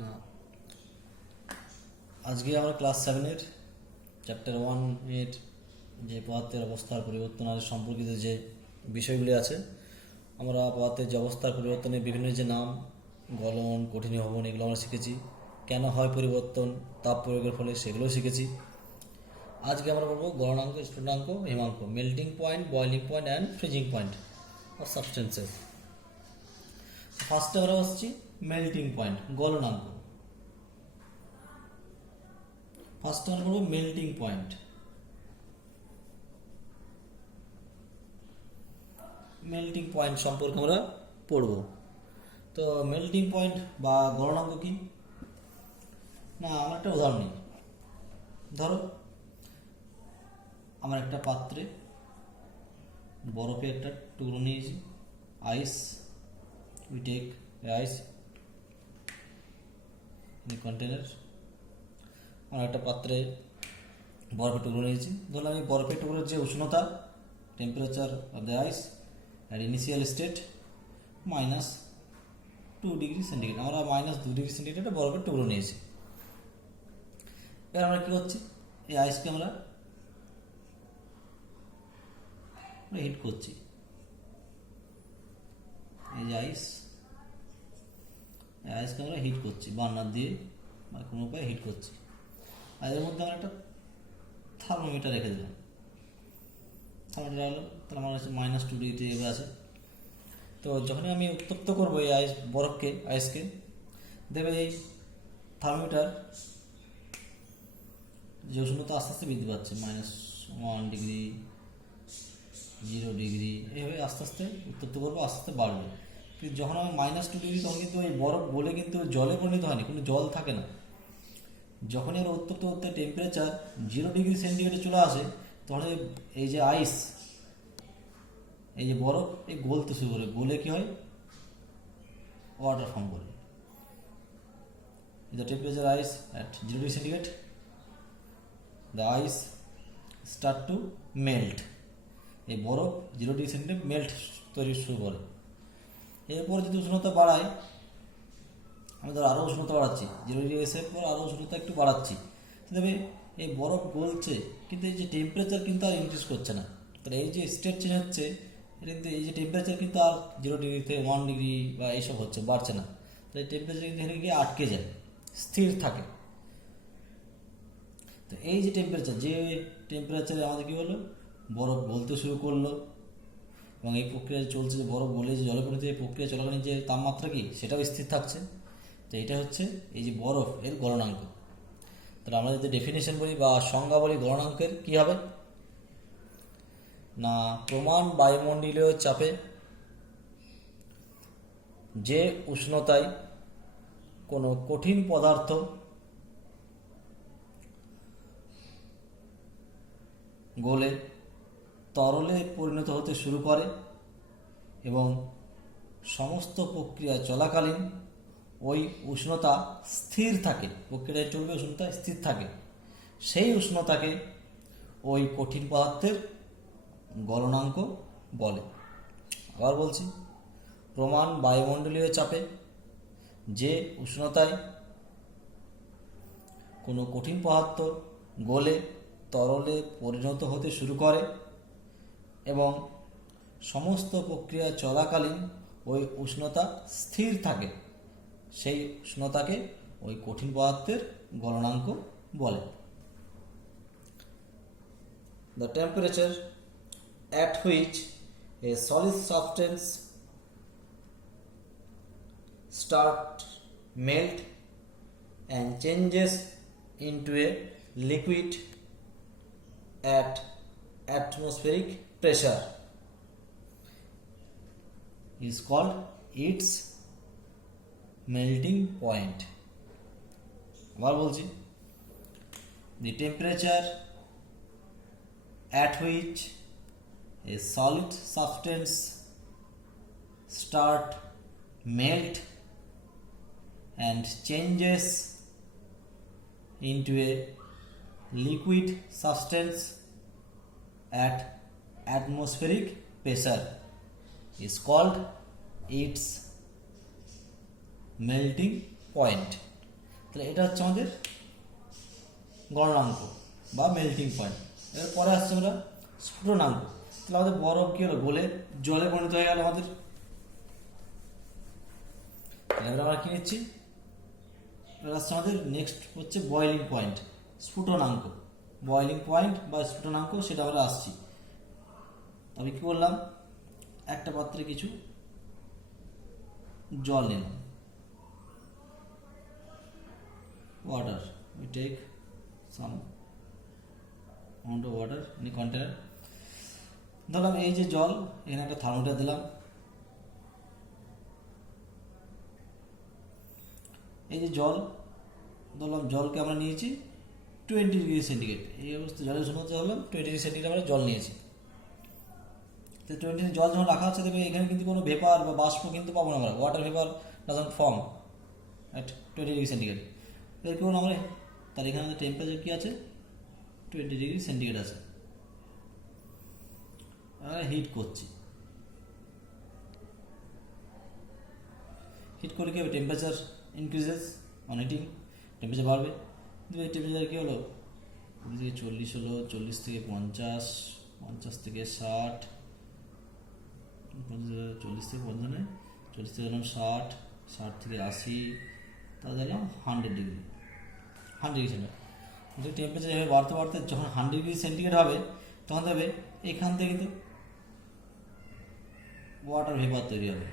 না, আজকে আমরা ক্লাস 7-এর চ্যাপ্টার 1-এর যে পদার্থের অবস্থার পরিবর্তন আর সম্পর্কিত যে বিষয়গুলি আছে, আমরা পদার্থের যে অবস্থার পরিবর্তনের বিভিন্ন যে নাম, গলন, কঠিনীভবন, এগুলো আমরা শিখেছি। কেন হয় পরিবর্তন, তাপ প্রয়োগের ফলে, সেগুলোও শিখেছি। আজকে আমরা বলবো গলনাঙ্ক, স্ফুটনাঙ্ক, হিমাঙ্ক, melting point, boiling point and freezing point of substances. ফার্স্টে আমরা আসছি মেল্টিং পয়েন্ট, গলনাঙ্ক। ফার্স্ট আমরা বলবো মেল্টিং পয়েন্ট। মেল্টিং পয়েন্ট সম্পর্কে আমরা পড়ব। তো মেল্টিং পয়েন্ট বা গলনাঙ্ক কি না, আমরা একটা উদাহরণ নিই। ধরো আমার একটা পাত্রে বরফের একটা টুকরো নিয়েছি, ice, we take ice in container. আমরা একটা পাত্রে বরফের টুকরো নিয়েছি। ধরুন আমি বরফের টুকরোর যে উষ্ণতা, temperature of the ice at initial state -2 degree centigrade, আমরা -2 ডিগ্রি সেন্টিগ্রেড বরফের টুকরো নিয়েছি। এবার আমরা কী করছি, এই আইসকে আমরা হিট করছি। এই যে আইসকে আমরা হিট করছি বার্নার দিয়ে বা কোনো উপায়ে হিট করছি। আর এর মধ্যে আমরা একটা থার্মোমিটার রেখে দিলাম। থার্মোমিটার হলো তাহলে আমার কাছে -2 ডিগ্রি এবার আছে। তো যখনই আমি উত্তপ্ত করবো এই আইসকে দেবে এই থার্মোমিটার যে উষ্ণতা আস্তে আস্তে বৃদ্ধি পাচ্ছে, -1 ডিগ্রি, 0 ডিগ্রি, এইভাবে আস্তে আস্তে উত্তপ্ত করবো, আস্তে আস্তে বাড়বে। কিন্তু যখন আমি -2 ডিগ্রি, তখন কিন্তু এই বরফ গলে কিন্তু জলে পরিণত হয়নি, কোনো জল থাকে না। যখনই এর উত্তপ্ত করতে টেম্পারেচার 0 ডিগ্রি সেন্টিগ্রেডে চলে আসে, তখন এই যে আইস, এই যে বরফ, এই গলতে শুরু করে, গলে কি হয়, ওয়াটার ফর্ম করে। The temperature ice at 0 degree centigrade, the ice start to melt. এই বরফ 0 ডিগ্রি সেন্টিগ্রেড মেল্ট তৈরি শুরু করে। এরপর যদি উষ্ণতা বাড়ায়, আমি ধর আরও উষ্ণতা বাড়াচ্ছি, 0 ডিগ্রি এসের পর আরও উষ্ণতা একটু বাড়াচ্ছি, তবে এই বরফ গলছে, কিন্তু এই যে টেম্পারেচার কিন্তু আর ইনক্রিজ করছে না। তাহলে এই যে স্টেট চেঞ্জ হচ্ছে, কিন্তু এই যে টেম্পারেচার কিন্তু আর 0 ডিগ্রি থেকে 1 ডিগ্রি বা এইসব হচ্ছে, বাড়ছে না। তাহলে টেম্পারেচার কিন্তু এখানে গিয়ে আটকে যায়, স্থির থাকে। তো এই যে টেম্পারেচারে আমাদের কী হলো, বরফ গলতে শুরু করলো, এবং এই প্রক্রিয়া চলছে, যে বরফ গলে যে জলে পরিণত, এই প্রক্রিয়া চলাকালীন যে তাপমাত্রা কি, সেটাও স্থির থাকছে। তো এটা হচ্ছে এই যে বরফ এর গলনাঙ্ক। তাহলে আমরা যদি ডেফিনেশন বলি বা সংজ্ঞা বলি গলনাঙ্কের, কী হবে না, প্রমাণ বায়ুমণ্ডলীয় চাপে যে উষ্ণতায় কোনো কঠিন পদার্থ গলে তরলে পরিণত হতে শুরু করে এবং সমস্ত প্রক্রিয়া চলাকালীন ওই উষ্ণতা স্থির থাকে, প্রক্রিয়ায় চলবে, উষ্ণতা স্থির থাকে, সেই উষ্ণতাকে ওই কঠিন পদার্থের গলনাঙ্ক বলে। আবার বলছি, প্রমাণ বায়ুমণ্ডলীয় চাপে যে উষ্ণতায় কোনো কঠিন পদার্থ গলে তরলে পরিণত হতে শুরু করে এবং সমস্ত প্রক্রিয়া চলাকালীন ওই উষ্ণতা স্থির থাকে, সেই উষ্ণতাকে ওই কঠিন পদার্থের গলনাঙ্ক বলে। The temperature at which a solid substance start melt and changes into a liquid at atmospheric pressure is called its melting point. আবার বলছি, the temperature at which a solid substance start melt and changes into a liquid substance at atmospheric pressure is called its melting point. তাহলে এটা হচ্ছে আমাদের গলনাঙ্ক বা melting point. এরপরে আসছে আমরা স্ফুটনাঙ্ক। তাহলে আমাদের বরফ কি হলো, গলে জলে পরিণত হয়ে গেল আমাদের। তাহলে এবার আমরা কি নিচ্ছি, এবার আসছে আমাদের নেক্সট হচ্ছে বয়েলিং পয়েন্ট, স্ফুটনাঙ্ক। বয়েলিং পয়েন্ট বা স্ফুটনাঙ্ক সেটা আমরা আসছি। তবে কি বললাম, একটা পাত্রে কিছু জল নিলাম, water, we take some amount of water in a container। ধরলাম এই যে জল, এখানে একটা থার্মোমিটার দিলাম, এই যে জল ধরলাম, জলকে আমরা নিয়েছি 20 ডিগ্রি সেন্টিগ্রেড। এই অবস্থা জলের উষ্ণতা হলাম 20 ডিগ্রি সেন্টিগ্রেড আমরা জল নিয়েছি। তো 20 জল যখন রাখা হচ্ছে, দেখবে এখানে কিন্তু কোনো ভেপার বা বাষ্প কিন্তু পাবো না আমরা, water vapour doesn't form at 20 degree centigrade. এর কি আমরা, তার এখানে টেম্পারেচার কি আছে, 20 ডিগ্রি সেন্টিগ্রেড আছে। হিট করছি, হিট করে কি হবে, temperature increases on heating, temperature বাড়বে। কিন্তু এই টেম্পারেচার কী হলো, 20 থেকে 40 হলো, 40 থেকে 50, 50 থেকে 60, 40 থেকে 50 নয়, 40 থেকে দিলাম 60, 60 থেকে 80, তাহলে দিলাম 100 ডিগ্রি, 100 ডিগ্রি সেন্টিগ্রেড। কিন্তু টেম্পারেচার এভাবে বাড়তে বাড়তে যখন 100 ডিগ্রি সেন্টিগ্রেড হবে, তখন দেখবে এখান থেকে কিন্তু ওয়াটার ভেপার তৈরি হবে,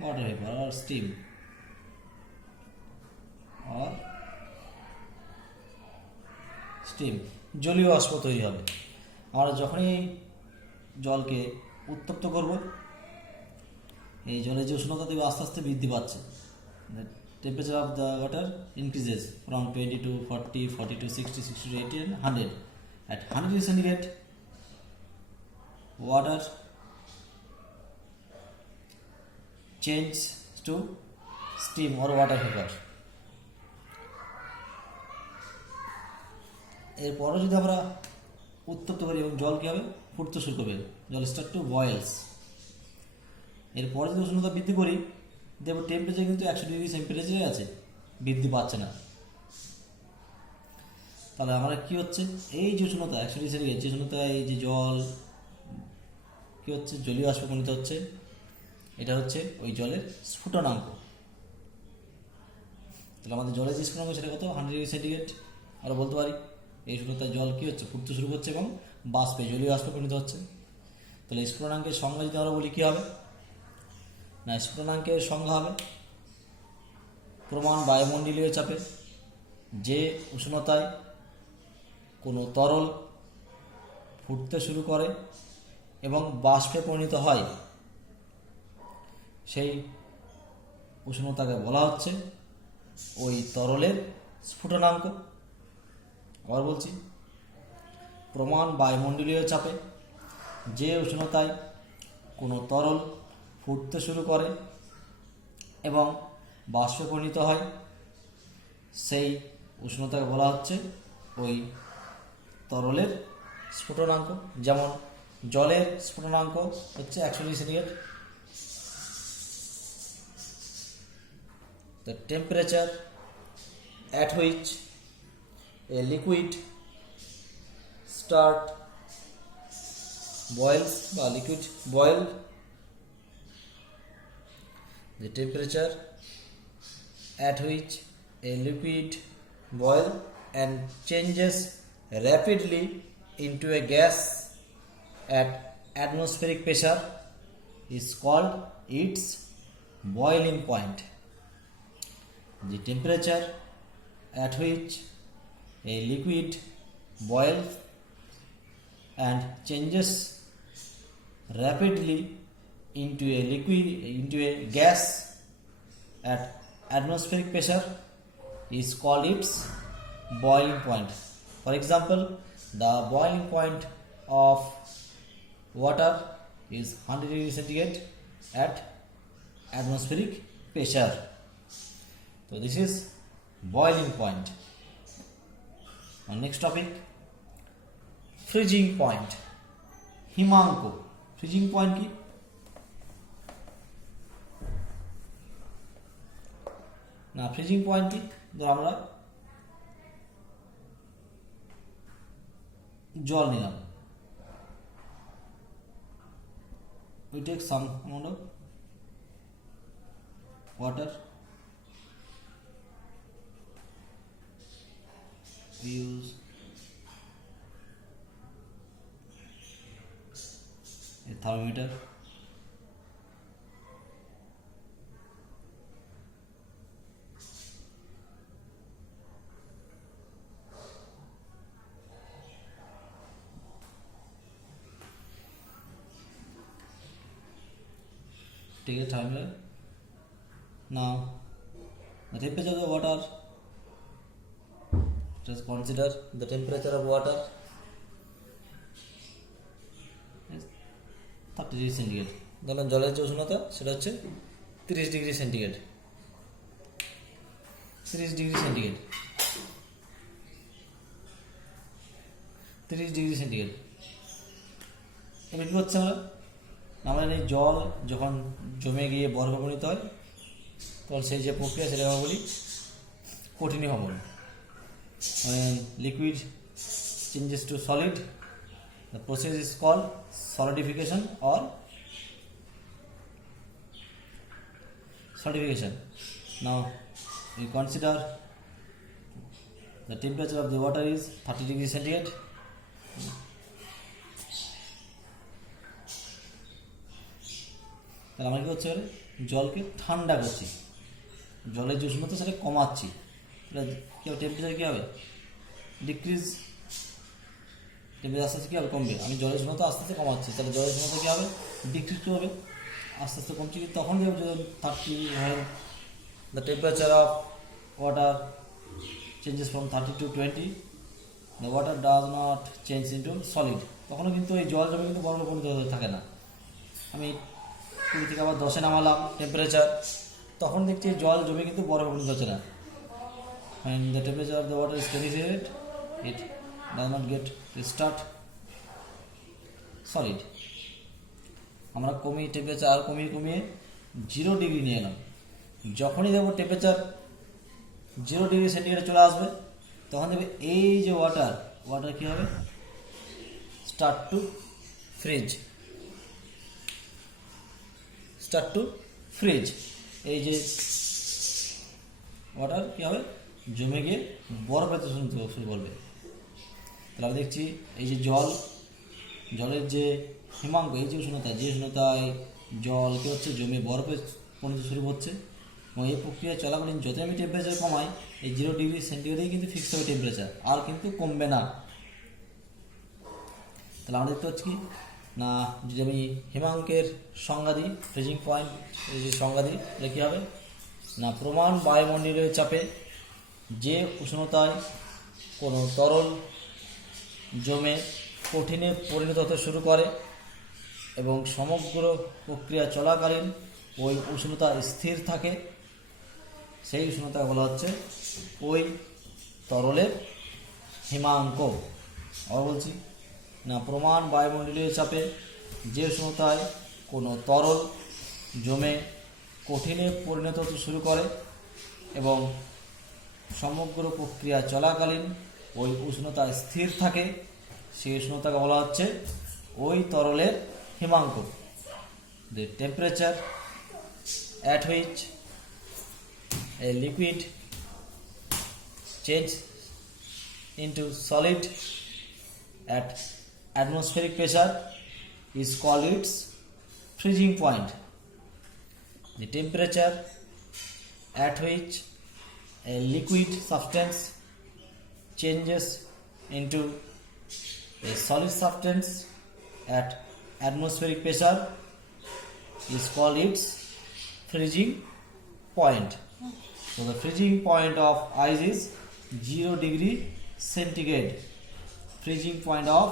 ওয়াটার ভেপার আর স্টিম আর স্টিম, জলীয় বাষ্প তৈরি হবে। আর যখনই জলকে উত্তপ্ত করব, এই জলের যে উষ্ণতা দেবে আস্তে আস্তে বৃদ্ধি পাচ্ছে। Temperature of the water increases from 20 to 40, 40 to 60, 60 to 80 and 100. At 100 degree centigrade, water changes to steam or water vapor. এরপরও যদি আমরা উত্তপ্ত করি এবং জল কী হবে, ফুটতে শুরু করবে, জল স্টার্ট টু বয়েলস। এরপরে যদি উষ্ণতা বৃদ্ধি করি, দেখবো টেম্পারেচার কিন্তু 100 ডিগ্রি টেম্পারেচারে আছে, বৃদ্ধি পাচ্ছে না। তাহলে আমরা কি হচ্ছে, এই যে উষ্ণতা 100 ডিগ্রি সেন্টিগ্রেড, যে উষ্ণতা এই যে জল কি হচ্ছে, জলীয় বাষ্প পরিণত হচ্ছে, এটা হচ্ছে ওই জলের স্ফুটনাঙ্ক। তাহলে আমাদের জলের যে স্ফুটনাঙ্ক সেটা কত, 100 ডিগ্রি সেন্টিগ্রেড। আমরা বলতে পারি এই উষ্ণতায় জল কী হচ্ছে, ফুটতে শুরু করছে এবং বাষ্পে, জলীয় বাষ্পে পরিণত হচ্ছে। তাহলে স্ফুটনাঙ্কের সংজ্ঞা যদি আমরা বলি কী হবে না, স্ফুটনাঙ্কের সংজ্ঞা হবে প্রমাণ বায়ুমণ্ডলীয় চাপে যে উষ্ণতায় কোনো তরল ফুটতে শুরু করে এবং বাষ্পে পরিণত হয়, সেই উষ্ণতাকে বলা হচ্ছে ওই তরলের স্ফুটনাঙ্ক। আবার বলছি, প্রমাণ বায়ুমণ্ডলীয় চাপে যে উষ্ণতায় কোনো তরল ফুটতে শুরু করে এবং বাষ্পে পরিণত হয়, সেই উষ্ণতাকে বলা হচ্ছে ওই তরলের স্ফুটনাঙ্ক। যেমন জলের স্ফুটনাঙ্ক হচ্ছে 100 degree centigrade. The temperature at which a liquid start boils বা liquid boil, the temperature at which a liquid boil and changes rapidly into a gas at atmospheric pressure is called its boiling point. The temperature at which a liquid boils and changes rapidly into a gas at atmospheric pressure is called its boiling point. For example, the boiling point of water is 100 degree centigrade at atmospheric pressure. So this is boiling point. Our next topic, freezing point, Himank. freezing point কি, না freezing point কি, ধর আমরা জল নিলাম, we take some amount of water, we use a thermometer, take a thermometer. Now the temperature of the water, just consider the temperature of water is 30 degree centigrade. ধরুন জলের যে উষ্ণতা সেটা হচ্ছে 30 degree centigrade, 30 degree centigrade, 30 degree centigrade. এবার কী হচ্ছে আমরা এই জল যখন জমে গিয়ে বরফে পরিণত হয় তখন সেই যে প্রক্রিয়া সেটা আমরা বলি কঠিনীভবন। When liquid changes to solid, the process is called solidification or solidification. Now we consider the temperature of the water is 30 degrees centigrade. তাহলে আমরা কী হচ্ছে জলকে ঠান্ডা করছি, জলের যে উষ্ণতা সেটা কমাচ্ছি, তাহলে কী হবে টেম্পারেচার কী হবে ডিক্রিজ, টেম্পারেচার আস্তে আস্তে কী হবে কমবে। আমি জলের উষ্ণতা আস্তে আস্তে কমাচ্ছি, তাহলে জলের উষ্ণতা কী হবে ডিক্রিজ হবে, আস্তে আস্তে কমছে। তখন কী হবে 30 the temperature of water changes from 30 to 20, the water does not change into solid. তখনও কিন্তু এই জল জমে কিন্তু বরফে পরিণত হতে থাকে না। আমি 20 থেকে আবার 10-এ নামালাম টেম্পারেচার, তখন দেখছি জল জমে কিন্তু বরফে পরিণত হচ্ছে না। When the temperature of the water is 20 centigrade, it does not get start solid. আমরা কমিয়ে টেম্পারেচার আর কমিয়ে 0 ডিগ্রি নিয়ে এলাম। যখনই দেখবো টেম্পারেচার 0 ডিগ্রি সেন্টিগ্রেডে চলে আসবে তখন দেখবে এই যে ওয়াটার কী হবে স্টার্ট টু ফ্রিজ। এই যে ওয়াটার কী হবে জমে গিয়ে বরফে শুরু করবে। তাহলে আমরা দেখছি এই যে জলের যে হিমাঙ্ক, এই যে উষ্ণতায় জল কী হচ্ছে জমে বরফে পরিণত শুরু হচ্ছে, এবং এই প্রক্রিয়া চলাকালীন যত আমি টেম্পারেচার কমাই এই 0 ডিগ্রি সেন্টিগ্রেডেই কিন্তু ফিক্স হবে টেম্পারেচার, আর কিন্তু কমবে না। তাহলে আমরা দেখতে পাচ্ছি কি না, যদি আমি হিমাঙ্কের সংজ্ঞা দিই, ফ্রিজিং পয়েন্ট যদি সংজ্ঞা দিই তাহলে কী হবে না, প্রমাণ বায়ুমণ্ডলীয় চাপে যে উষ্ণতায় কোনো তরল জমে কঠিনে পরিণত হতে শুরু করে এবং সমগ্র প্রক্রিয়া চলাকালীন ওই উষ্ণতা স্থির থাকে, সেই উষ্ণতা বলা হচ্ছে ওই তরলের হিমাঙ্ক। আবার বলছি না, প্রমাণ বায়ুমণ্ডলীয় চাপে যে উষ্ণতায় কোনো তরল জমে কঠিনে পরিণত হতে শুরু করে এবং সমগ্র প্রক্রিয়া চলাকালীন ওই উষ্ণতা স্থির থাকে, সেই উষ্ণতাকে বলা হচ্ছে ওই তরলের Himank. The temperature at which a liquid changes into solid at atmospheric pressure is called its freezing point. The temperature at which a liquid substance changes into a solid substance at atmospheric pressure is called its freezing point. So the freezing point of ice is 0 degree centigrade. Freezing point of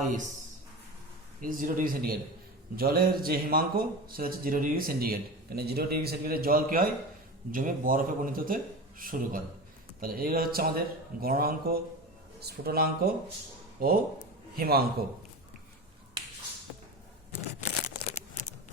ice is 0 degree centigrade. জলের যে হিমাঙ্ক সেটা হচ্ছে 0 degree centigrade. কারণ 0 degree সেন্টিগ্রেডের জল কী হয় জমে বরফে পরিণত হতে শুরু করে। তাহলে এইগুলো হচ্ছে আমাদের গলনাঙ্ক, স্ফুটনাঙ্ক ও হিমাঙ্ক।